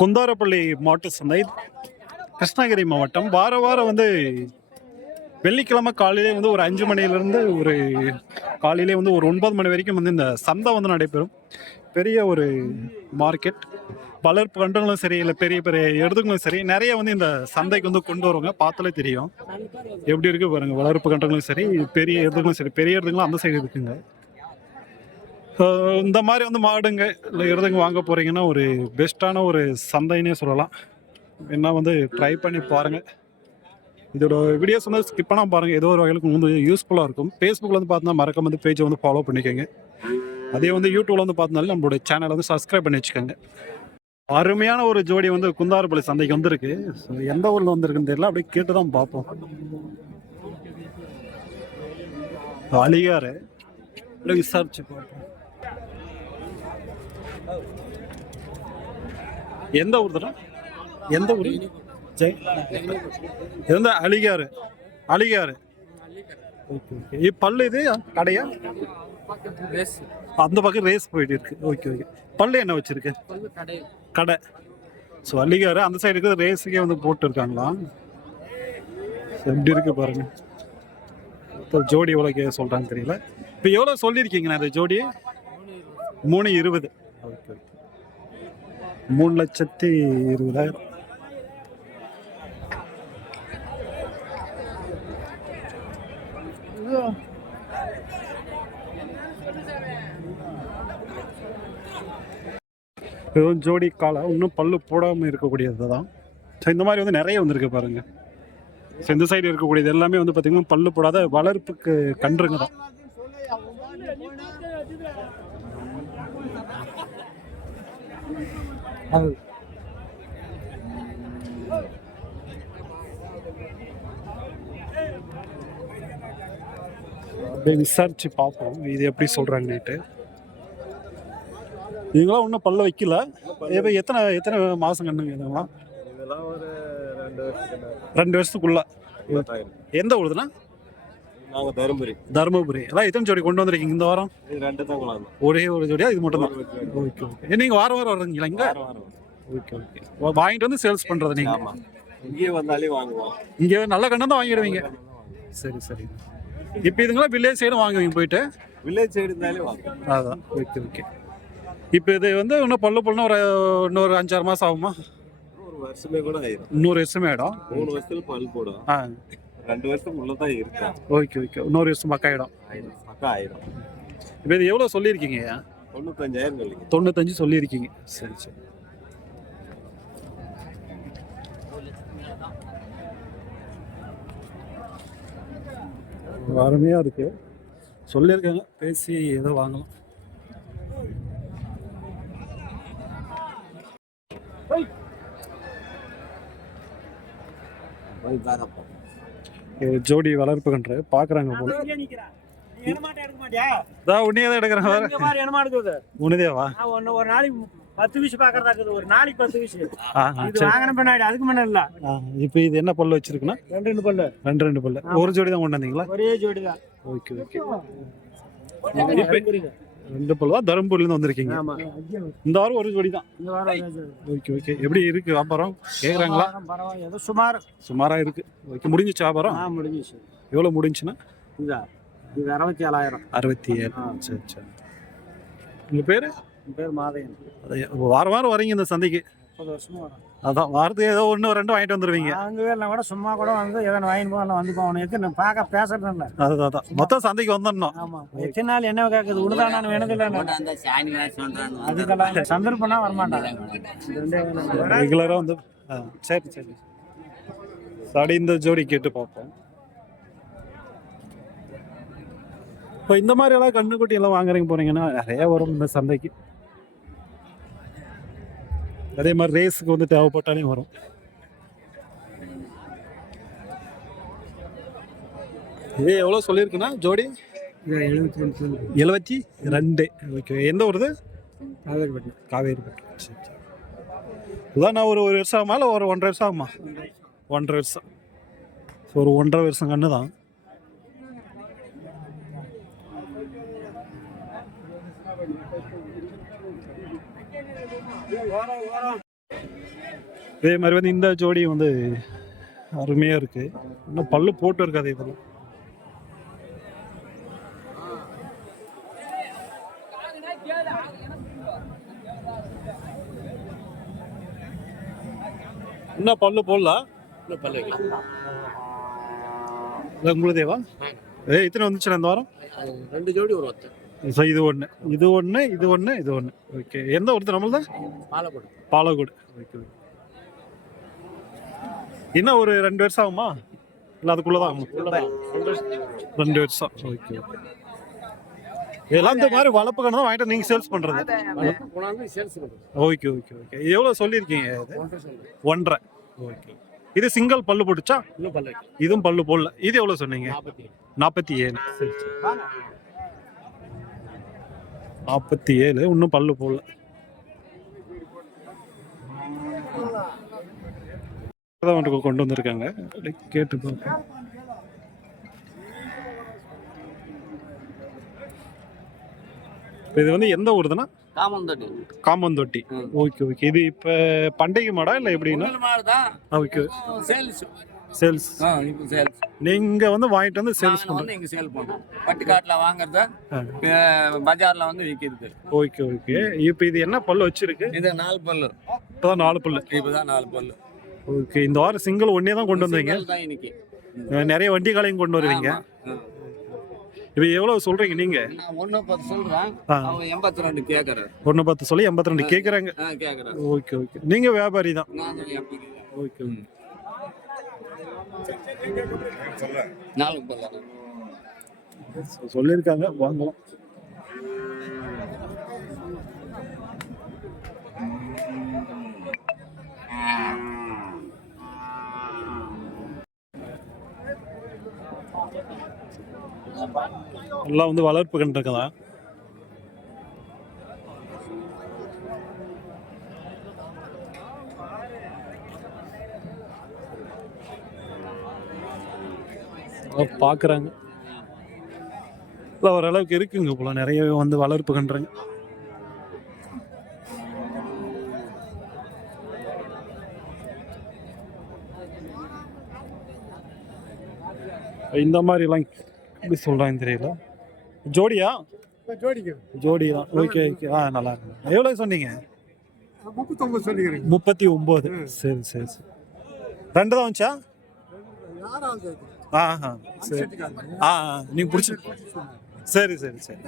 குந்தாரப்பள்ளி மாட்டு சந்தை, கிருஷ்ணகிரி மாவட்டம். வாரம் வந்து வெள்ளிக்கிழமை காலையிலே வந்து ஒரு 5 மணிலேருந்து ஒரு காலையிலே வந்து ஒரு 9 மணி வரைக்கும் வந்து இந்த சந்தை வந்து நடைபெறும். பெரிய ஒரு மார்க்கெட். வளர்ப்பு கன்றுகளும் சரி, இல்லை பெரிய பெரிய எருதுங்களும் சரி, நிறைய வந்து இந்த சந்தைக்கு வந்து கொண்டு வருவாங்க. பார்த்தாலே தெரியும் எப்படி இருக்கு பாருங்க. வளர்ப்பு கன்றுகளும் சரி, பெரிய எருதுகளும் சரி. பெரிய எருதுங்களும் அந்த சைடு இருக்குங்க. இந்த மாதிரி வந்து மாடுங்க இல்லை எருதுங்க வாங்க போறீங்கன்னா ஒரு பெஸ்ட்டான ஒரு சந்தைன்னே சொல்லலாம். என்ன வந்து ட்ரை பண்ணி பாருங்கள். இதோட வீடியோஸ் வந்து ஸ்கிப் பண்ணாமல் பாருங்கள். ஏதோ ஒரு வகைகளுக்கு வந்து யூஸ்ஃபுல்லாக இருக்கும். ஃபேஸ்புக்கில் வந்து பார்த்தீங்கன்னா மறக்காம வந்து பேஜை வந்து ஃபாலோ பண்ணிக்கோங்க. அதே வந்து யூடியூப்ல வந்து பார்த்தாலும் நம்மளுடைய சேனலை வந்து சப்ஸ்கிரைப் பண்ணி வச்சுக்கோங்க. அருமையான ஒரு ஜோடி வந்து குந்தாரப்பள்ளி சந்தைக்கு வந்திருக்கு. ஸோ எந்த ஊரில் வந்திருக்குன்னு தெரியல, அப்படியே கேட்டு தான் பார்ப்போம். அலிகாரு விசாரிச்சு பார்ப்போம். எந்த ஊர் தரா? எந்த ஊர்? எந்த அலிகாரு? அலிகாரு. Okay okay. பல்லு இது கடையா? அந்த பக்கம் ரேஸ் போயிட்டு இருக்கு. Okay okay. பல்லு என்ன வச்சிருக்கு? கடை. ஸோ அள்ளிகாரு அந்த சைடு இருக்கிற ரேஸுக்கே வந்து போட்டு இருக்காங்களா? எப்படி இருக்கு பாருங்க. இப்போ ஜோடி எவ்வளோ சொல்றாங்க தெரியல. இப்போ எவ்வளோ சொல்லியிருக்கீங்கண்ணா இந்த ஜோடி? 320. Okay okay. 3,20,000. இதுவும் ஜோடி காலை இன்னும் பல்லு போடாமல் இருக்கக்கூடியது தான். ஸோ இந்த மாதிரி வந்து நிறைய வந்திருக்கு பாருங்க. ஸோ இந்த சைடு இருக்கக்கூடியது எல்லாமே வந்து பார்த்திங்கன்னா பல்லு போடாத வளர்ப்புக்கு கன்றுங்க தான். அப்படியே விசாரிச்சு பார்ப்போம் இது எப்படி சொல்கிறாங்கன்னுட்டு. நீங்களாம் இன்னும் பல்ல வைக்கல. எத்தனை எத்தனை மாதம் கண்ணுங்க இதெல்லாம்? இதெல்லாம் ஒரு 2 வருஷத்துக்குள்ள. எந்த ஊருதுண்ணா? நாங்கள் தருமபுரி. தருமபுரி. அதான் எத்தனை ஜோடி கொண்டு வந்திருக்கீங்க இந்த வாரம்? 2 தான் கொண்டாந்து. ஒரே ஒரு ஜோடியா? இது மட்டும் தான். Okay okay. நீங்கள் வாரம் வர்றீங்களா இங்கே? Okay okay. வாங்கிட்டு வந்து சேல்ஸ் பண்ணுறது நீங்கள்? ஆமாம், இங்கேயே வந்தாலே வாங்குவோம். இங்கே நல்ல கண்ணு தான் வாங்கிடுவீங்க. சரி சரி. இப்போ இதுங்களாம் வில்லேஜ் சைடும் வாங்குவீங்க போயிட்டு? வில்லேஜ் சைடு இருந்தாலே வாங்குவோம். அதான். Okay okay. இப்போ இது வந்து இன்னும் பல்லுன்னா இன்னொரு 5-6 மாதம் ஆகுமா? ஒரு வருஷமே கூட ஆயிடும். இன்னொரு வருஷமே ஆகிடும். 3 வருஷத்துல பல் போடும். 2 வருஷத்துக்கு உள்ளதான் இருக்கும். Okay okay. இன்னொரு வருஷம் பக்கம் ஆகிடும். பக்கம் ஆயிடும். இப்போ இது எவ்வளோ சொல்லியிருக்கீங்க? 95,000 சொல்லிங்க. 95 சொல்லியிருக்கீங்க. சரி சரி. அருமையாக இருக்கு. சொல்லியிருக்காங்க, பேசி ஏதோ வாங்கலாம். ஜோடி வளர்ப்பு கன்று பாக்குறாங்க போல. உன்னையே தான் எடுக்கிறேன். உனதேவா? ஒரு நாளைக்கு 10 பீஸ் பாக்குறதா இருக்குது. ஒரு நாளைக்கு 10 பீஸ். இது வாங்கின பின்னாடி அதுக்கு முன்ன இல்ல. இப்போ இது என்ன பல்லு வச்சிருக்குன்னா? 2 பல்லு. 2 பல்லு. ஒரு ஜோடி தான் கொண்டு வந்தீங்களா? ஒரே ஜோடி தான். Okay okay. 2 பல்லுவா? தருமபுரில இருந்து வந்திருக்கீங்க? இந்த வாரம் ஒரு ஜோடி தான். Okay okay. எப்படி இருக்கு வியாபாரம்? கேக்குறாங்களா? பரவாயில்லை, ஏதோ சுமாரா இருக்கு. ஓகே. முடிஞ்சிச்சு வியாபாரம்? முடிஞ்சிச்சு. எவ்வளவு முடிஞ்சுன்னா? இது 67,000. 67. சரி சரி. உங்க பேரு? என் பேர் மாதையன். வாரம் வாரம் வரீங்க இந்த சந்தைக்கு? 30 வருஷமா வரேன். அதான் வாரத்துக்கு ஏதோ 1-2 வாங்கிட்டு வந்துருவீங்க? அங்கே எல்லாம் கூட சும்மா கூட வந்து எதனா வாங்கிட்டு போகலாம், வந்து போகணும். எதுக்கு நான் பார்க்க பேசுறது இல்லை. அதான் மொத்தம் சந்தைக்கு வந்துடணும். ஆமாம். எத்தனை நாள் என்ன கேட்குது? உனதான் வேணுது இல்லை. அதுக்கெல்லாம் சந்தர்ப்பம்னா வரமாட்டாங்க. ரெகுலராக வந்து. சரி சரி. சரி, இந்த ஜோடி கேட்டு பார்ப்போம். இப்போ இந்த மாதிரி எல்லாம் கண்ணுக்குட்டி எல்லாம் வாங்குறீங்க போனீங்கன்னா நிறைய வரும் இந்த சந்தைக்கு. அதே மாதிரி ரேஸுக்கு வந்து தேவைப்பட்டாலே வரும். இது எவ்வளோ சொல்லியிருக்குண்ணா ஜோடி? 72. ஓகே. எந்த ஊருது? காவேரிப்பட்டு. காவேரிப்பட்டு. சரி சரி. இதான் நான் ஒரு வருஷம் ஆகுமா இல்லை ஒரு 1.5 வருஷம் ஆகுமா? 1.5 வருஷம். ஒரு 1.5 வருஷம் கண்ணு தான். இதே மாதிரி வந்து இந்த ஜோடி வந்து அருமையாக இருக்குது. இன்னும் பல்லு போட்டு இருக்காது இதெல்லாம். இன்னும் பல்லு போடலாம். இல்லை உங்களுதேவா? இத்தனை வந்துச்சுண்ணா இந்த வாரம்? 2 ஜோடி ஒரு ஒத்த. ஸோ இது ஒன்று, இது ஒன்று, இது ஒன்று, இது ஒன்று. ஓகே, எந்த ஒருத்தர் நம்மள்தான்? பாலக்கோடு. பாலக்கோடு. ஓகே. இன்னும் ஒரு 2 வருஷம் ஆகுமா? இல்லை அதுக்குள்ளே தான் ஆகும்? 2 வருஷம். ஓகே. எல்லாம் இந்த மாதிரி வளர்ப்பு கண்ணு தான் வாங்கிட்டு நீங்கள் சேல்ஸ் பண்ணுறது? Okay okay okay. எவ்வளோ சொல்லியிருக்கீங்க? இது 1.5. ஓகே. இது சிங்கிள் பல்லு போட்டுச்சா? இதுவும் பல்லு போடல. இது எவ்வளோ சொன்னீங்க? 47. சரி சரி. 47. இன்னும் பல்லு போடல. கொண்டு வந்திருக்காங்க, கேட்டு பார்ப்போம். இது வந்து எந்த ஊருதுன்னா? காமந்தொட்டி. Okay okay. இது இப்போ பண்டிகை மாடா இல்லை எப்படின்னா? ஓகே. சேல்ஸ். நீங்க வந்து வாங்கிட்டு வந்து சேல்ஸ் பண்ணுங்க. சேல் பண்றோம். பட்டிக்காட்டுல வாங்குறத பஜார்ல வந்து விக்கிறது. Okay okay. இப்போ இது என்ன பல்லு வச்சிருக்கு? இது 4 பல்லு. இப்போதான் 4 பல்லு. இப்போதான் 4 பல்லு. ஓகே. இந்த வாரம் சிங்கிள் ஒன்னே தான் கொண்டு வந்தீங்க. நிறைய வண்டி காலையும் கொண்டு வருவீங்க. இப்போ எவ்வளவு சொல்றீங்க நீங்க? 1.10 சொல்றேன். அவங்க 82 கேக்குறாங்க. 1.10 சொல்லி 82 கேக்குறாங்க. Okay okay. நீங்க வியாபாரி தான்? ஓகே. 4 பல்லு சொல்லியிருக்காங்க, வாங்கலாம். எல்லாம் வந்து வளர்ப்பு கண்டிருக்கதா? பார்க்குறாங்க. இல்லை ஓரளவுக்கு இருக்குங்க போல, நிறையவே வந்து வளர்ப்பு கண்டுறாங்க. இந்த மாதிரிலாம் எப்படி சொல்கிறாங்க தெரியல. ஜோடியா? ஜோடி தான். Okay okay. நல்லா இருக்கு. எவ்வளோ சொன்னீங்க? 39. சரி சரி சரி. 2 தான் வந்துச்சா? சரி. நீங்கள் பிடிச்சி. சரி சரி சரி.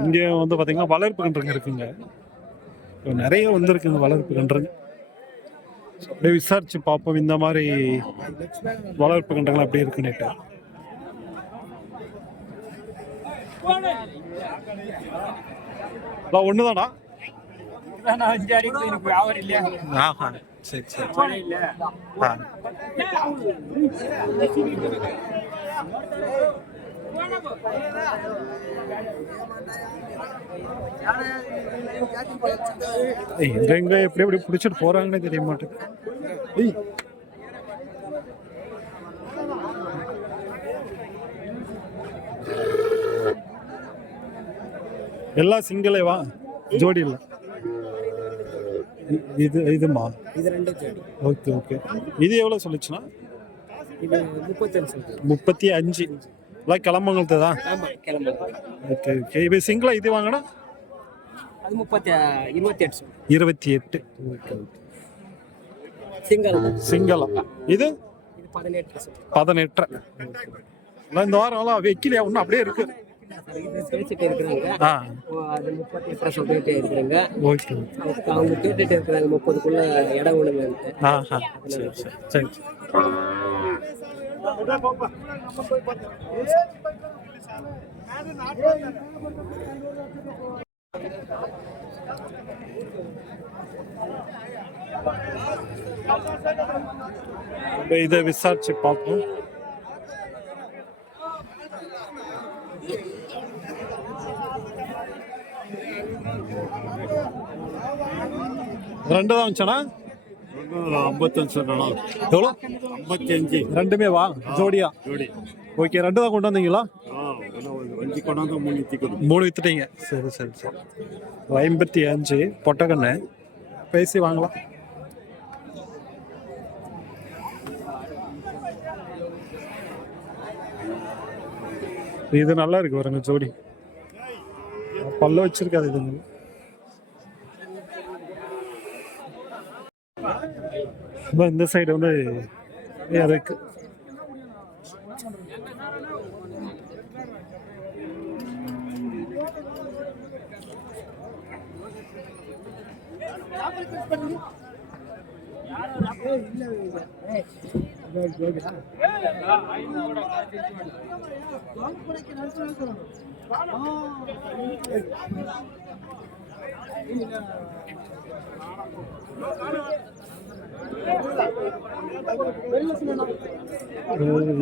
இங்கே வந்து பார்த்தீங்கன்னா வளர்ப்பு கன்றுங்க இருக்குங்க. நிறைய வந்துருக்குங்க வளர்ப்பு கன்றுங்க. அப்படியே விசாரிச்சு பார்ப்போம் இந்த மாதிரி வளர்ப்பு கன்றுகள் அப்படி இருக்குன்னுட்டு. ஒன்று தானா? சரி சரி. எங்க எப்படி எப்படி பிடிச்சிட்டு போறாங்கன்னு தெரிய மாட்டேங்குது. எல்லாம் சிங்கிளேவா? ஜோடி இல்லை. இதுமா? இது 2 ஜோடி. Okay okay. இது எவ்வளோ சொல்லிச்சுன்னா? இது 35. 35. எல்லாம் கிளம்புங்களுக்கு தான்? Okay okay. இப்போ சிங்கிளா இது வாங்கினா? அது 28. 28. Okay okay. சிங்களா? இது 18. இந்த வாரம் வைக்கலையா? ஒன்றும் அப்படியே இருக்கு. பேசிட்டு இருக்கிறாங்க. அது 38 சொல்லிட்டே இருக்கிறாங்க. ஓகே. அவங்க கேட்டுட்டு இருக்கிறாங்க 30க்குள்ள இடம் விடுங்க. சரி சரி. இதை விசாரிச்சு பார்ப்போம். ரெண்டு தான் வந்துச்சனா? 55 சொன்னோம். எவ்வளோ? 55 ரெண்டுமே வா ஜோடியா? ஜோடி. ஓகே, ரெண்டு தான் கொண்டு வந்தீங்களா? வஞ்சி கொண்டாந்து 3 வித்துக்கணும். 3 வித்துட்டீங்க. சரி சரி சரி. 55 பொட்டக்கண்ணு, பேசி வாங்கலாம். இது நல்லா இருக்கு பாருங்க ஜோடி, பல்ல வச்சிருக்காது இது. இந்த சைடு வந்து இருக்கு.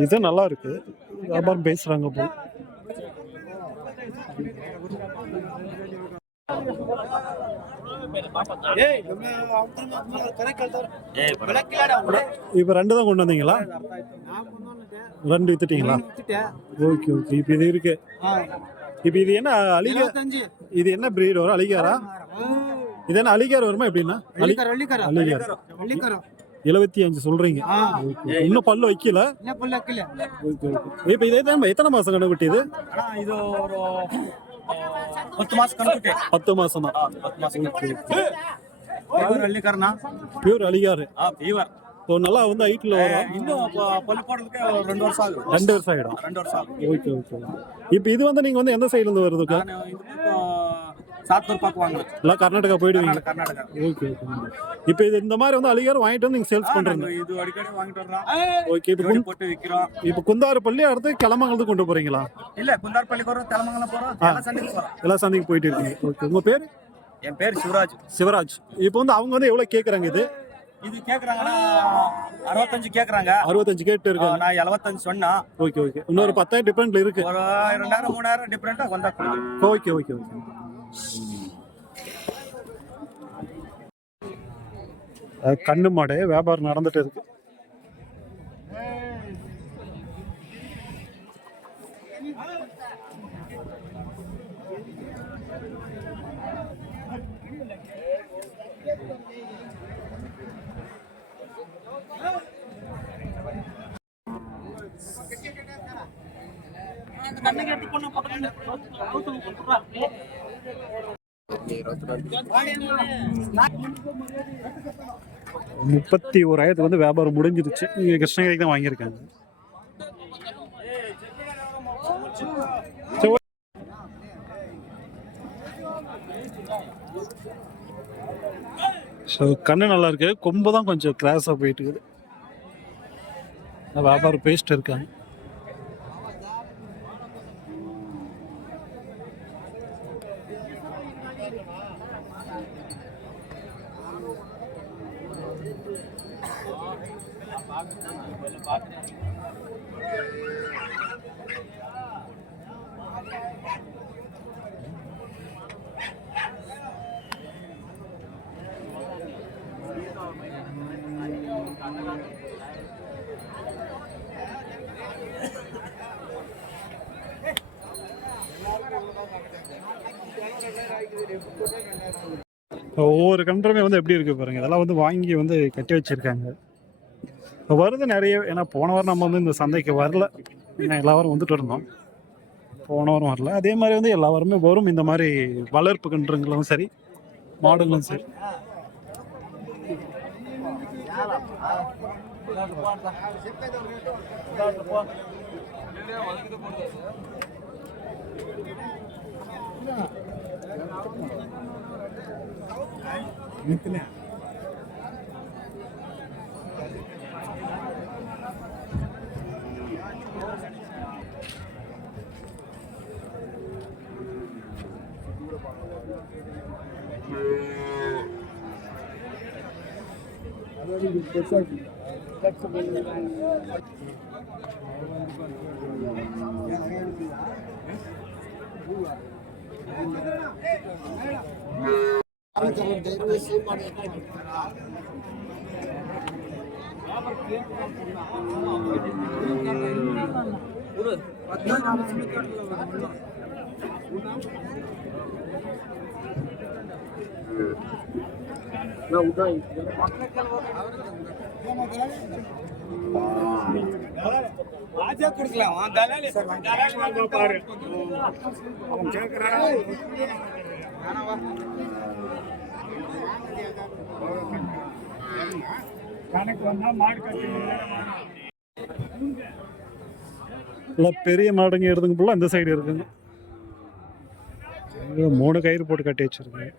இது நல்லா இருக்கு, வியாபாரம் பேசுறாங்க போல. இப்ப ரெண்டு தான் கொண்டு வந்தீங்களா? ரெண்டு வித்துட்டீங்களா? Okay okay. இப்ப இது இருக்கு. இப்ப இது என்ன அலிகா? இது என்ன பிரீட் வரும்? அலிகாரா? இது என்ன அலிகார் வருமா எப்படின்னா? அலிகார் 75 சொல்றீங்க. இன்னும் பல்லு வைக்கல. இப்ப இதே தான் எத்தனை மாசம் கண்டுபிட்டி? இது 10 மாசம் கண்டுபிட்டி. 10 மாசம் தான். பியூர் அலிகார். நல்லா வந்து ஹைட்ல வரும். இன்னும் பல்லு போடுறதுக்கு 2 வருஷம் ஆகும். 2 வருஷம் ஆயிடும். 2 வருஷம் ஆகும். Okay okay. இப்போ இது வந்து நீங்க வந்து எந்த சைடுல இருந்து வருதுக்கா? சாத்தூர் பக்கம் வாங்க. இல்ல கர்நாடகா போயிடுவீங்க? கர்நாடகா. Okay okay. இப்போ இது இந்த மாதிரி வந்து அலிகார் வாங்கிட்டு வந்து நீங்க சேல்ஸ் பண்றீங்க? இது அடிக்கடி வாங்கிட்டு வரோம். ஓகே. இப்போ போட்டு விக்கிறோம். இப்போ குந்தாரப்பள்ளி அடுத்து கிளமங்கலத்துக்கு கொண்டு போறீங்களா? இல்ல குந்தாரப்பள்ளி போறோம், தெலமங்கலம் போறோம், எல்லா சந்தைக்கு போறோம். எல்லா சந்தைக்கு போயிட்டு இருக்கீங்க. ஓகே. உங்க பேர்? என் பேர் சிவராஜ். சிவராஜ். இப்போ வந்து அவங்க வந்து எவ்வளவு கேக்குறாங்க இது? இது கேக்குறாங்கன்னா 65 கேக்குறாங்க. 65 கேட்டு இருக்காங்க. நான் 75 சொன்னா. Okay okay. இன்னொரு 10 டிஃபரன்ட்ல இருக்கு. ஒரு 2000 3000 டிஃபரண்டா வந்தா கொடுங்க. Okay okay okay. கண்ணு மாடு வியாபாரம் நடந்துட்டு இருக்கு. முப்பத்தி 1000 வந்து வியாபாரம் முடிஞ்சிருச்சு. நீங்க கிருஷ்ணகிரிக்கு தான் வாங்கியிருக்காங்க. கண்ணு நல்லா இருக்கு, கொம்பு தான் கொஞ்சம் கிராஸா போயிட்டு இருக்குது. வியாபாரம் பேஸ்ட் இருக்காங்க. ஒவ்வொரு கன்றுமே வந்து எப்படி இருக்கு பாருங்க. இதெல்லாம் வந்து வாங்கி வந்து கட்டி வச்சிருக்காங்க. வருது நிறைய. ஏன்னா போன வாரம் நம்ம வந்து இந்த சந்தைக்கு வரல, ஏன்னா எல்லா வாரம் வந்துட்டு இருந்தோம். போன வாரம் வரல. அதே மாதிரி வந்து எல்லா வாரமே வரும் இந்த மாதிரி வளர்ப்பு கன்றுங்களும் சரி, மாடுங்களும் சரி. எல்லாம் பெரிய மாடுங்க இருந்துங்க போல அந்த சைடு இருக்குங்க. இங்க 3 கயிறு போட்டு கட்டி வச்சிருக்கேன்.